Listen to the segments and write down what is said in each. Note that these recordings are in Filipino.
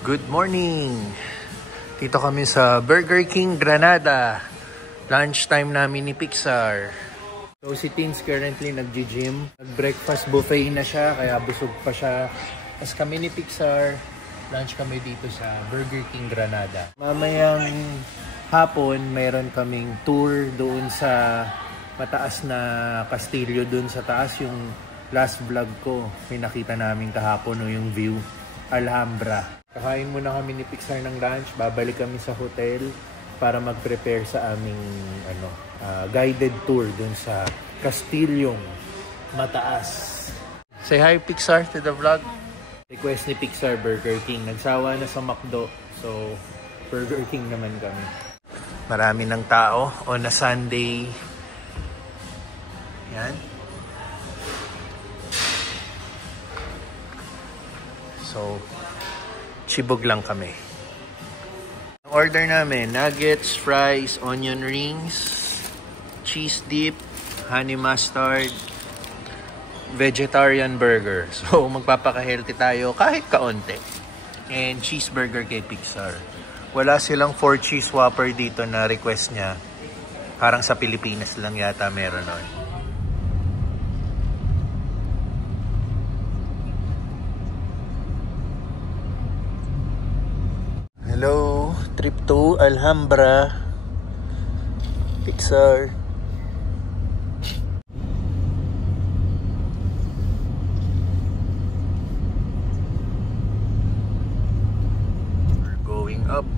Good morning! Dito kami sa Burger King Granada. Lunchtime namin ni Pixar. So si Tins currently nag-gym. Nag-breakfast buffet na siya, kaya busog pa siya. As kami ni Pixar, lunch kami dito sa Burger King Granada. Mamayang hapon, mayroon kaming tour doon sa mataas na kastilyo doon sa taas. Yung last vlog ko, may nakita namin kahapon yung view. Alhambra. Kakain muna kami ni Pixar ng lunch, babalik kami sa hotel para mag-prepare sa aming guided tour dun sa Kastilyong mataas. Say hi Pixar to the vlog. Request ni Pixar Burger King. Nagsawa na sa McDo, so Burger King naman kami. Marami ng tao on a Sunday. Yan. So chibog lang kami. Ang order namin, nuggets, fries, onion rings, cheese dip, honey mustard, vegetarian burger. So magpapaka-healthy tayo kahit kaunti. And cheeseburger kay Pixar. Wala silang 4 cheese whopper dito na request niya. Parang sa Pilipinas lang yata meron nun. Hello, trip to Alhambra, Pixar. We're going up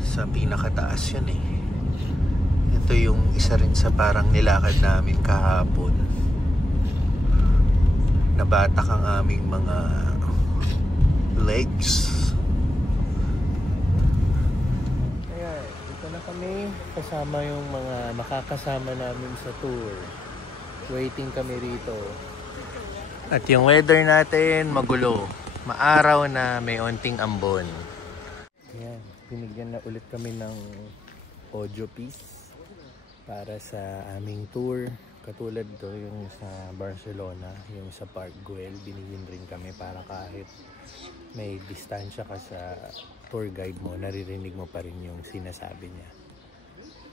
sa pinakataas yun eh. Ito yung isa rin sa parang nilakad namin kahapon. Nabatak ang aming mga legs. Ayan, dito na kami kasama yung mga makakasama namin sa tour. Waiting kami rito. At yung weather natin magulo. Maaraw na may onting ambon. Ayan, binigyan na ulit kami ng audio piece para sa aming tour. Katulad to yung sa Barcelona, yung sa Park Güell, binigyan rin kami para kahit may distansya ka sa tour guide mo, naririnig mo pa rin yung sinasabi niya.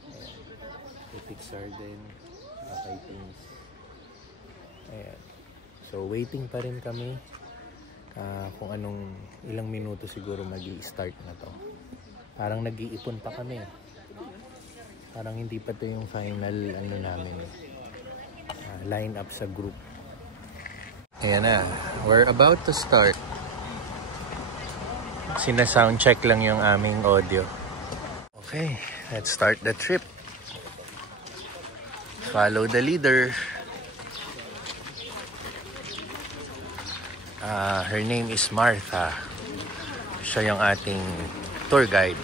Ayan. Kay Pixar din, kay Tins. Ayan. So waiting pa rin kami. Kung anong ilang minuto siguro mag-i-start na to. Parang nag-iipon pa kami. Parang hindi pa to yung final namin. Line up sa group. Ayan na, we're about to start. Sina-sound check lang yung aming audio. Okay, let's start the trip. Follow the leader. Her name is Martha. Siya yung ating tour guide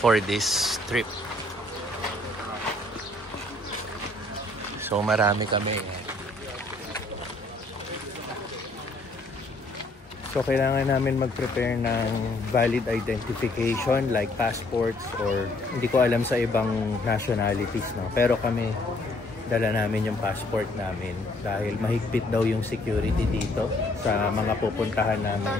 for this trip. So marami kami. So kailangan namin mag-prepare ng valid identification like passports or hindi ko alam sa ibang nationalities, no? Pero kami dala namin yung passport namin dahil mahigpit daw yung security dito sa mga pupuntahan namin.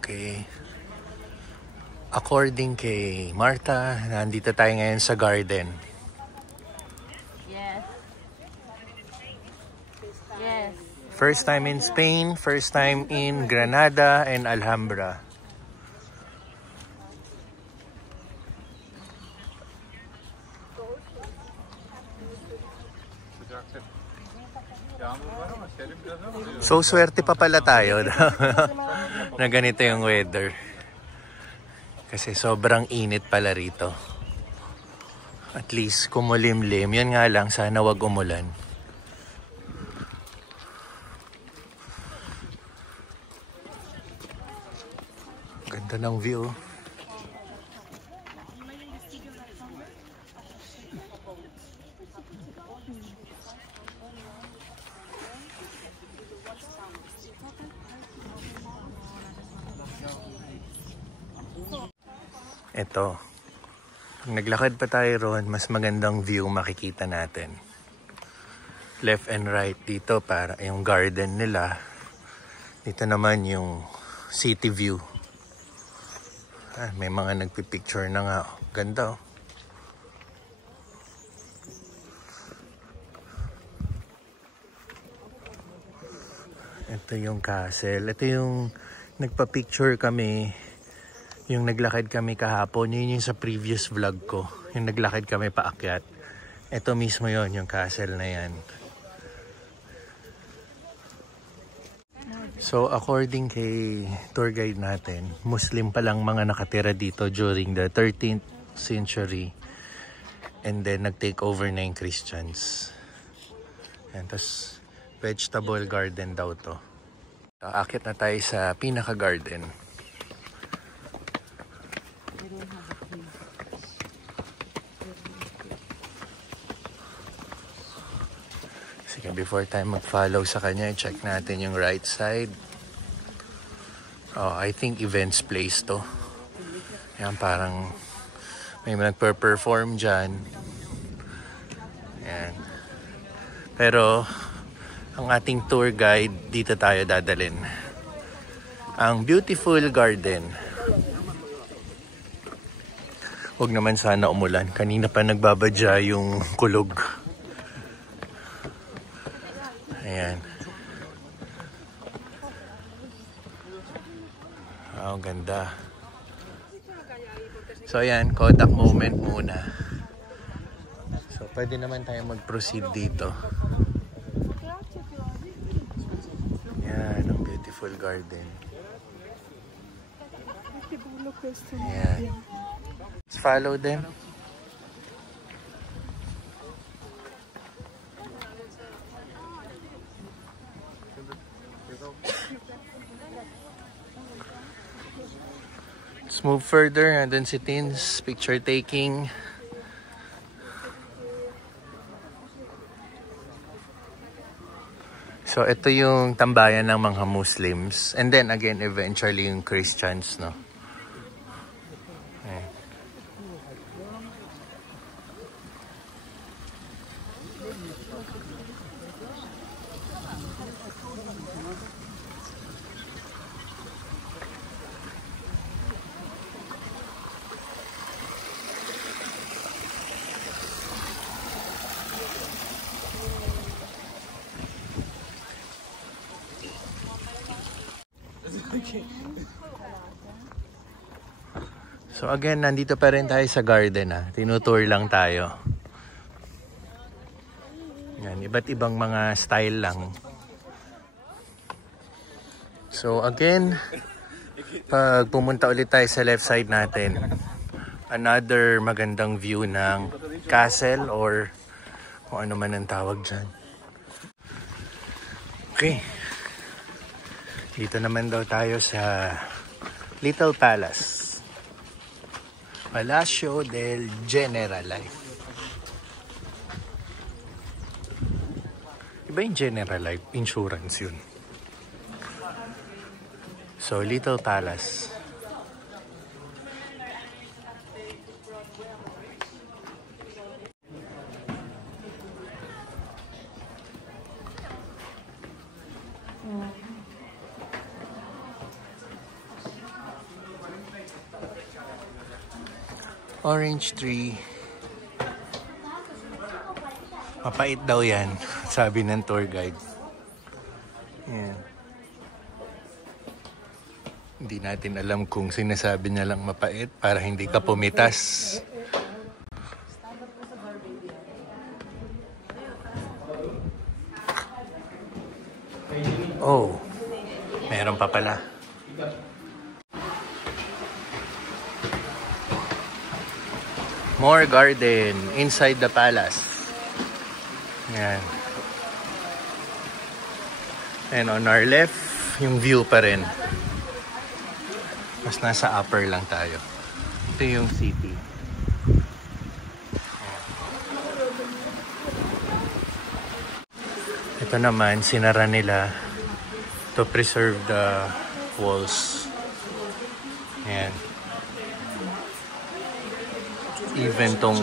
Okay. According kay Martha, nandito tayo ngayon sa garden. Yes. Yes. First time in Spain, first time in Granada and Alhambra. So swerte pa pala tayo na ganito yung weather. Kasi sobrang init pala rito. At least kumulimlim. Yan nga lang, sana wag umulan. Ganda ng view. Ito, Naglakad pa tayo ron, mas magandang view makikita natin. Left and right dito para yung garden nila. Dito naman yung city view. May mga nagpipicture na nga. Ganda oh. Ito yung castle. Ito yung nagpa-picture kami. Yung naglakad kami kahapon. Yun yung sa previous vlog ko. Yung naglakad kami paakyat. Ito mismo yon yung castle na yan. So according kay tour guide natin, Muslim pa lang mga nakatira dito during the 13th century. And then nag-take over na yung Christians. And tas vegetable garden daw to. Aakyat na tayo sa pinaka-garden. Sige, before tayo mag-follow sa kanya, check natin yung right side. Oh, I think events place to. Yan, parang may nagper-perform dyan. Yan. Pero ang ating tour guide, dito tayo dadalhin. Ang beautiful garden. Huwag naman sana umulan. Kanina pa nagbabadya yung kulog. Ayan. Oh, ganda. So ayan, Kodak moment muna. So pwede naman tayo mag-proceed dito. Yan, ang beautiful garden. Yan. Let's follow them. Let's move further. Nandun si Tins, picture taking. So, ito yung tambayan ng mga Muslims. And then, again, eventually yung Christians, no? Ayan. So again, nandito pa rin tayo sa garden ha. Tinutour lang tayo. Yan, iba't ibang mga style lang. So again, pag pumunta ulit tayo sa left side natin, another magandang view ng castle or kung ano man ang tawag dyan. Okay. Dito naman daw tayo sa Little Palace. Palacio del Generalife. Iba yung Generalife, insurance yun. So, Little Palace. Orange tree. Mapait daw yan, sabi ng tour guide. Yan. Hindi natin alam kung sinasabi niya lang mapait para hindi ka pumitas. Oh, meron pa pala. More garden inside the palace. Yan. And on our left, yung view pa rin. Mas nasa upper lang tayo. Ito yung city. Ito naman, sinara nila to preserve the walls. Yan. Even tong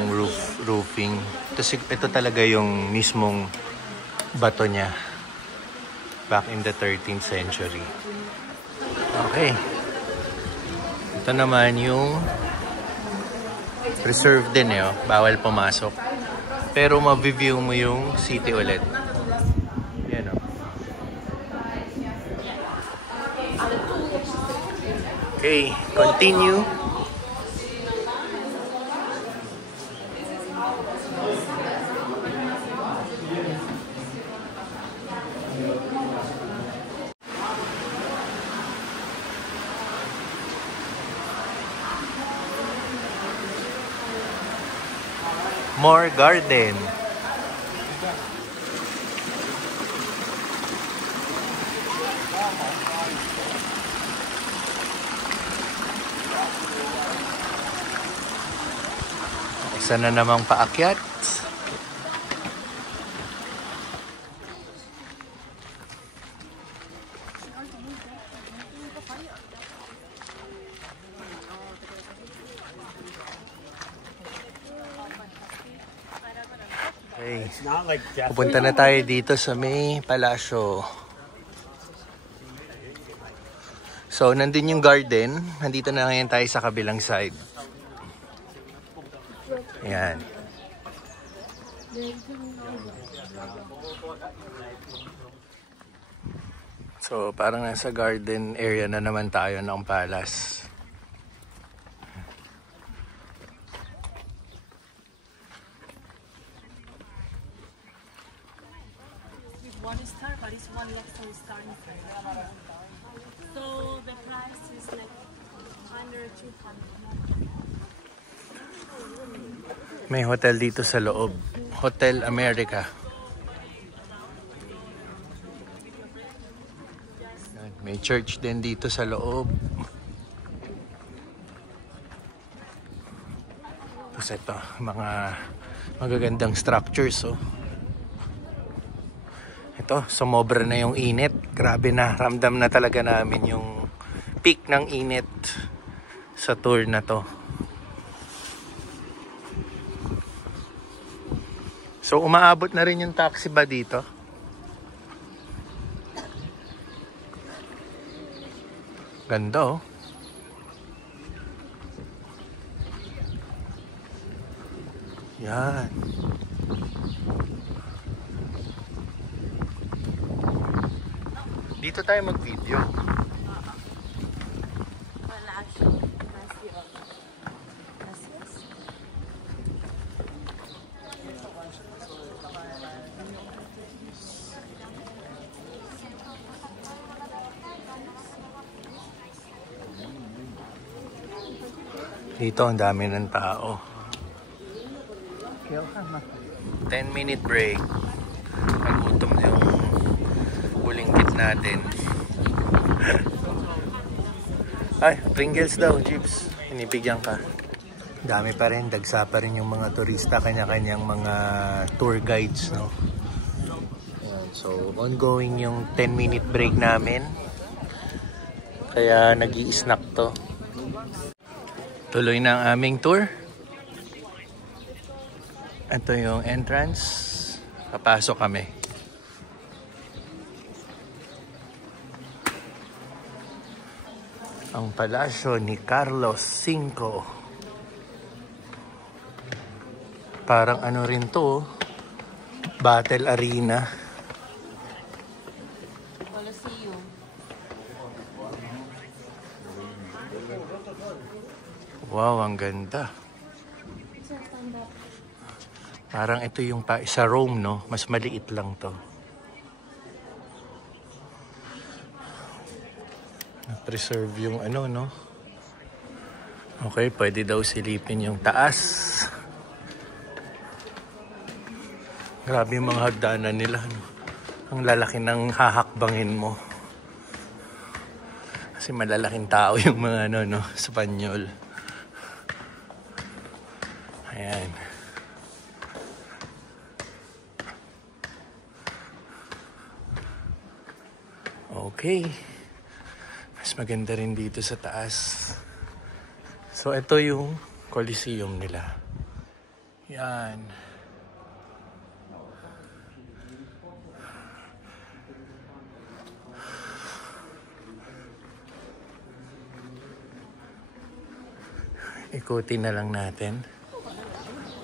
roofing. Ito talaga yung mismong bato niya. Back in the 13th century. Okay. Ito naman yung reserved din eh. Oh. Bawal pumasok. Pero ma-view mo yung city ulit. Yan oh. Okay, continue. More garden. Isa na namang paakyat. Okay. Pupunta na tayo dito sa may palasyo. So, nandun yung garden. Nandito na ngayon tayo sa kabilang side. Ayan. So, parang nasa garden area na naman tayo ng palace. One star, but it's one next to star. So the price is like under 200. May hotel dito sa loob. Hotel America. May church din dito sa loob. Tapos ito, mga magagandang structures. Oh. Ito, sumobra na yung init. Grabe na, ramdam na talaga namin yung peak ng init sa tour na to. So, umaabot na rin yung taxi ba dito? Ganda oh. Yan. Dito tayo mag-video. Dito ang dami ng tao. 10-minute break. Nagutom na yung huling kit natin. Ay, Pringles daw, Jeeps. Inibigyan ka. Dami pa rin, dagsa pa rin yung mga turista, kanya-kanyang mga tour guides, no? Ayan, so, ongoing yung 10-minute break namin. Kaya nag-i-snack to. Tuloy na ang aming tour. Ito yung entrance. Papasok kami. Ang palasyo ni Carlos V. Parang ano rin to, battle arena. Coliseum. Wow, ang ganda. Parang ito yung sa Rome, no? Mas maliit lang to. Na-preserve yung ano, no? Okay, pwede daw silipin yung taas. Grabe yung mga hagdanan nila, no? Ang lalaki ng hahakbangin mo. Kasi malalaking tao yung mga ano, no? Espanyol. Ayan. Okay. Mas maganda rin dito sa taas. So, ito yung Coliseum nila. Yan. Ikutin na lang natin.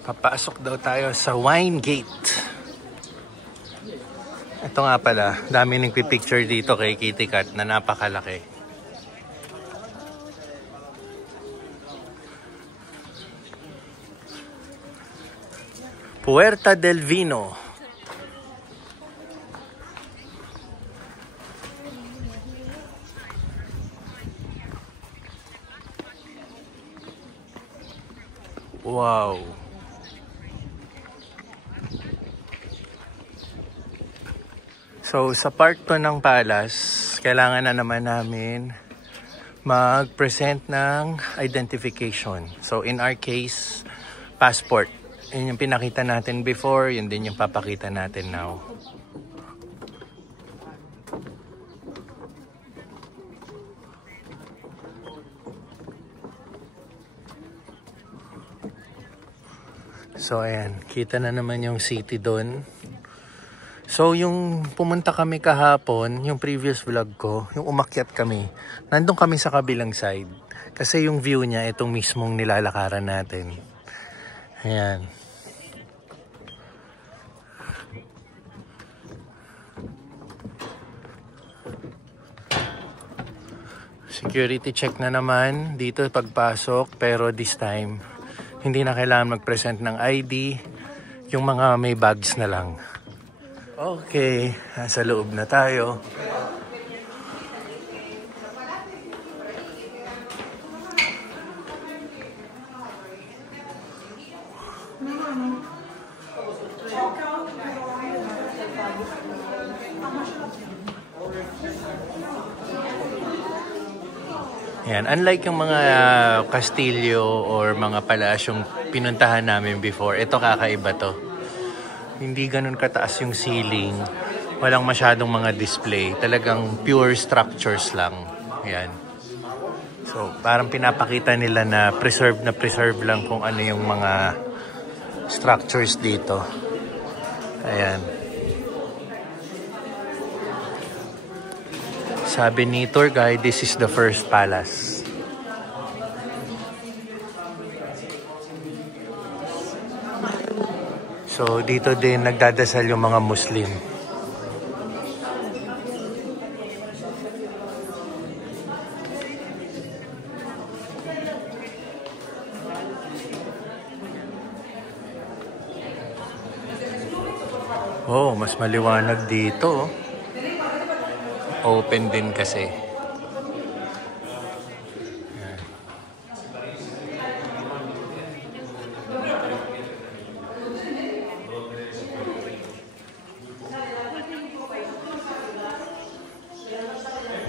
Papasok daw tayo sa Wine Gate. Ito nga pala, dami nagpipicture dito kay Kitty Cat na napakalaki. Puerta del Vino. Wow. So, sa part 2 ng Palace, kailangan na naman namin mag-present ng identification. So, in our case, passport. Yun yung pinakita natin before, yun din yung papakita natin now. So, ayan. Kita na naman yung city doon. So, yung pumunta kami kahapon, yung previous vlog ko, yung umakyat kami, nandun kami sa kabilang side. Kasi yung view niya, itong mismong nilalakaran natin. Ayan. Security check na naman dito pagpasok, pero this time, hindi na kailangan mag-present ng ID, yung mga may bags na lang. Okay, nasa loob na tayo. Yan, unlike yung mga kastilyo or mga palasyong pinuntahan namin before, ito kakaiba to. Hindi ganun kataas yung ceiling. Walang masyadong mga display. Talagang pure structures lang. Ayan. So, parang pinapakita nila na preserve lang kung ano yung mga structures dito. Ayan. Sabi ni tour guide, this is the first palace. So, dito din nagdadasal yung mga Muslim. Oh, mas maliwanag dito. Open din kasi.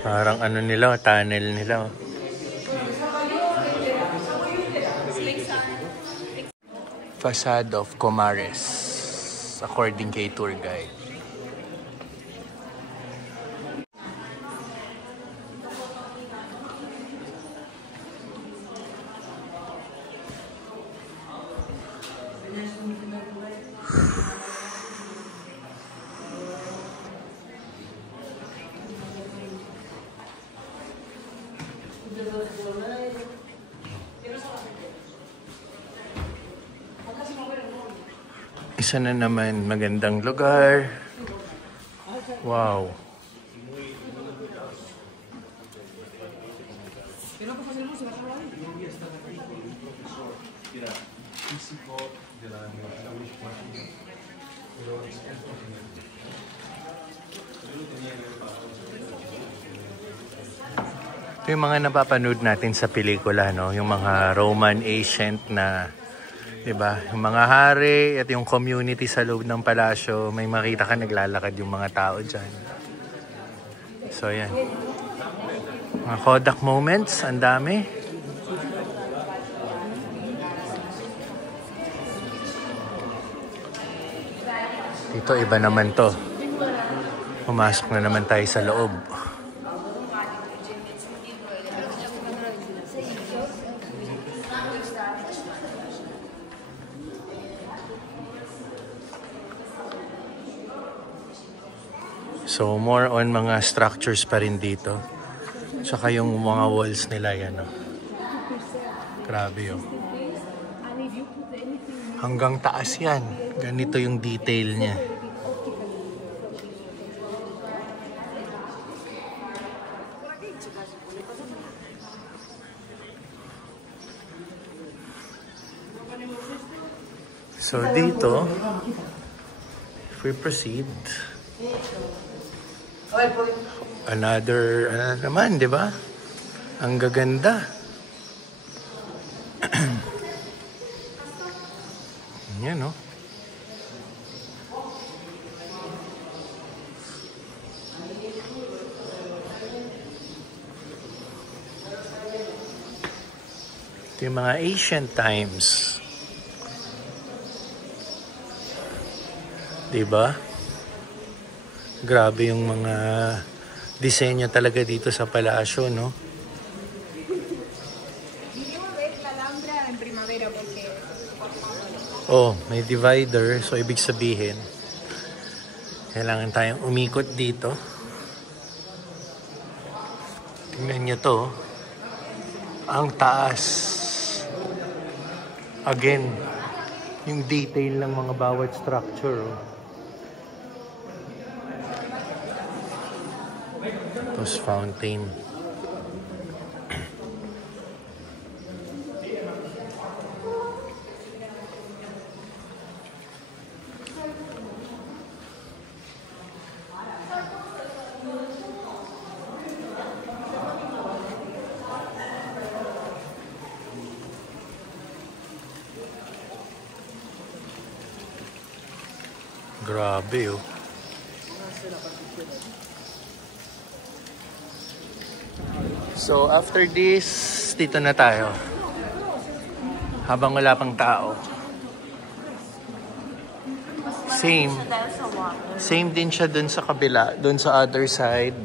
Parang ano nila, tunnel nila. Facade of Comares, according kay tour guide. Isa na naman magandang lugar. Wow. Ito yung mga napapanood natin sa pelikula, no? Yung mga Roman ancient na, diba? Yung mga hari at yung community sa loob ng palasyo, may makita ka naglalakad yung mga tao dyan. So, yan. Mga Kodak moments, ang dami. Dito, iba naman to. Pumasok na naman tayo sa loob. So more on mga structures pa rin dito. Tsaka yung mga walls nila yan. Oh. Grabe yun. Hanggang taas yan. Ganito yung detail niya. So dito, if we proceed, another, ano naman, di ba? Ang gaganda. Yan, no? Ito yung mga ancient times. Diba? Grabe yung mga disenyo talaga dito sa palasyo, no? Oh, may divider. So, ibig sabihin, kailangan tayong umikot dito. Tingnan nyo to. Ang taas. Again, yung detail ng mga bawat structure. Tapos fountain. Grabe, oh. So, after this, dito na tayo. Habang wala pang tao. Same. Same din siya dun sa kabila. Dun sa other side.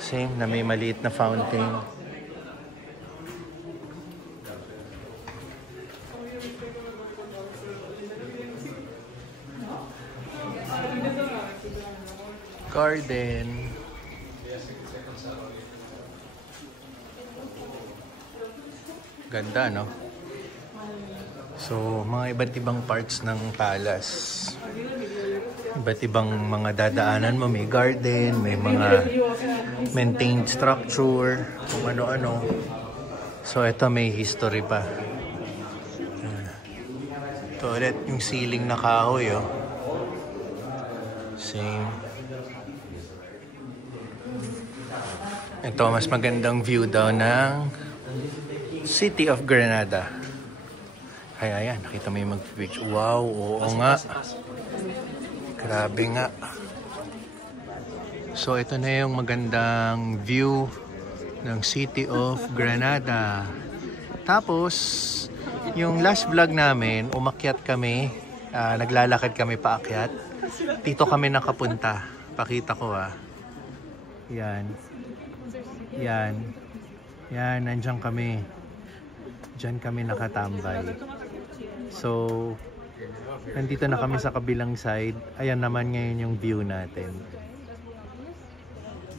Same na may maliit na fountain. Garden. Ganda, no? So, mga iba't ibang parts ng palace. Iba't ibang mga dadaanan mo. May garden, may mga maintained structure, kung ano-ano. So, ito may history pa. Ito ulit yung ceiling na kahoy, oh. Same. Ito, mas magandang view daw ng City of Granada. Ay, ayan, nakita mo yung mag-picture. Wow, oo nga. Grabe nga. So, ito na yung magandang view ng City of Granada. Tapos, yung last vlog namin, umakyat kami, naglalakad kami paakyat. Dito kami nakapunta. Pakita ko, ah. Yan. Yan. Yan, nandiyan kami. Diyan kami nakatambay. So, nandito na kami sa kabilang side. Ayan naman ngayon yung view natin.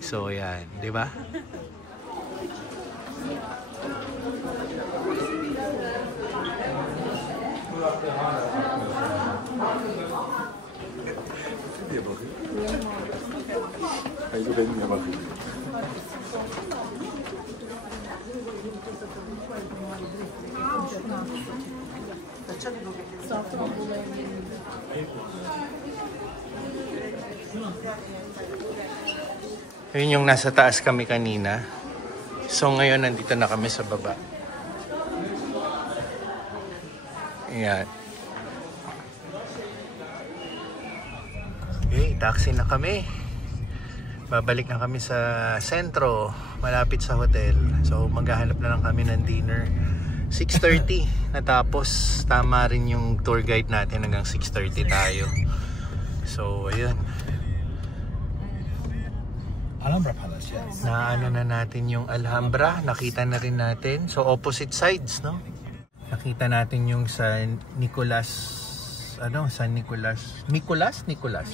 So, yan. Diba? Yun yung nasa taas kami kanina. So ngayon nandito na kami sa baba. Ayan. Okay, taxi na kami. Babalik na kami sa sentro, malapit sa hotel. So maghahanap na lang kami ng dinner. 6:30 natapos. Tama rin yung tour guide natin, hanggang 6:30 tayo. So ayun. Alhambra Palace, yes. Naano na natin yung Alhambra, nakita na rin natin. So opposite sides, no? Nakita natin yung sa Nicolas San Nicolas. Nicolas? Nicolas.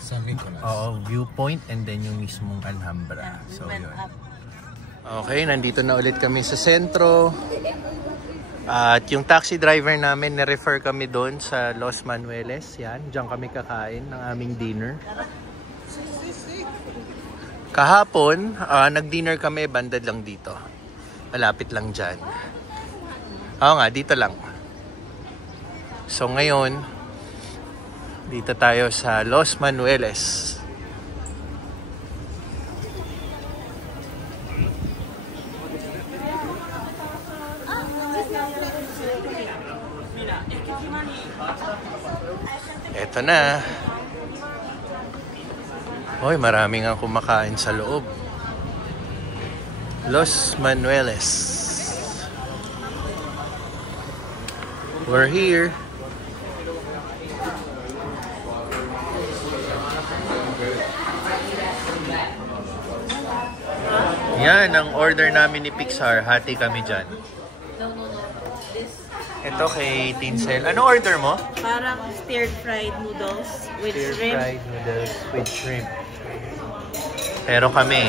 San Nicolas. Oo, viewpoint and then yung mismong Alhambra. We So, went yun. up. Okay, nandito na ulit kami sa sentro. At yung taxi driver namin, na-refer kami doon sa Los Manueles. Yan, diyan kami kakain ng aming dinner. Kahapon, nag-dinner kami, bandad lang dito. Malapit lang dyan. Oo nga, dito lang. So ngayon, dito tayo sa Los Manueles. Eto na. Hoy, marami nga kumakain sa loob. Los Manueles. We're here. Yan ang order namin ni Pixar. Hati kami dyan. No. This Ito kay Tinsel. Ano order mo? parang stir fried noodles with shrimp. Stir-fried noodles with shrimp. Pero kami,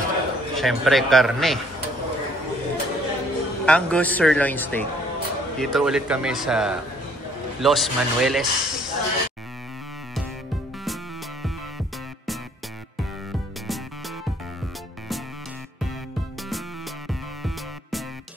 syempre, karne. Angus sirloin steak. Dito ulit kami sa Los Manueles.